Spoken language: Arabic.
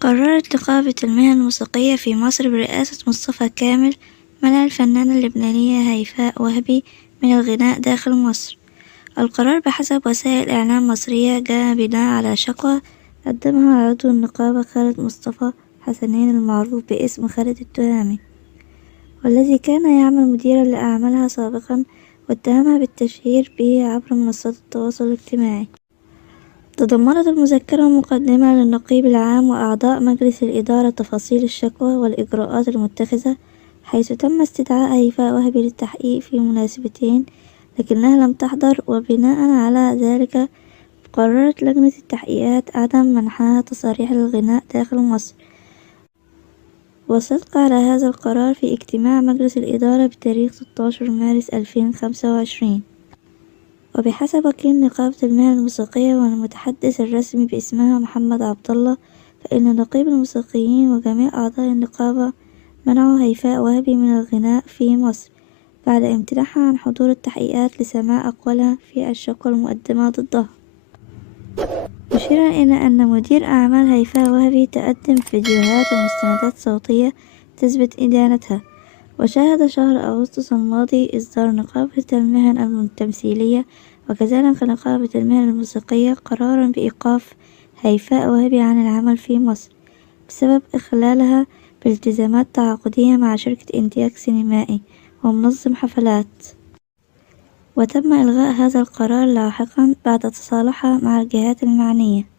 قررت نقابة المهن الموسيقية في مصر برئاسة مصطفى كامل منع الفنانة اللبنانية هيفاء وهبي من الغناء داخل مصر. القرار بحسب وسائل إعلام مصرية جاء بناء على شكوى قدمها عضو النقابة خالد مصطفى حسنين المعروف باسم خالد التهامي، والذي كان يعمل مديرا لأعمالها سابقا، واتهمها بالتشهير به عبر منصات التواصل الاجتماعي. تضمنت المذكرة مقدمة للنقيب العام وأعضاء مجلس الإدارة تفاصيل الشكوى والإجراءات المتخذة، حيث تم استدعاء هيفاء وهبي للتحقيق في مناسبتين لكنها لم تحضر، وبناء على ذلك قررت لجنة التحقيقات عدم منحها تصاريح للغناء داخل مصر، والصدق على هذا القرار في اجتماع مجلس الإدارة بتاريخ 16 مارس 2025. وبحسب وكيل نقابة المهن الموسيقية والمتحدث الرسمي باسمها محمد عبد الله، فإن نقيب الموسيقيين وجميع أعضاء النقابة منعوا هيفاء وهبي من الغناء في مصر بعد امتناعها عن حضور التحقيقات لسماع أقوالها في الشكوى المقدمة ضدها، مشيرا إلى أن مدير أعمال هيفاء وهبي تقدم فيديوهات ومستندات صوتية تثبت إدانتها. وشهد شهر أغسطس الماضي إصدار نقابة المهن التمثيلية وكذلك نقابة المهن الموسيقية قرارا بإيقاف هيفاء وهبي عن العمل في مصر بسبب إخلالها بالتزامات تعاقدية مع شركة إنتاج سينمائي ومنظم حفلات. وتم إلغاء هذا القرار لاحقا بعد تصالحها مع الجهات المعنية.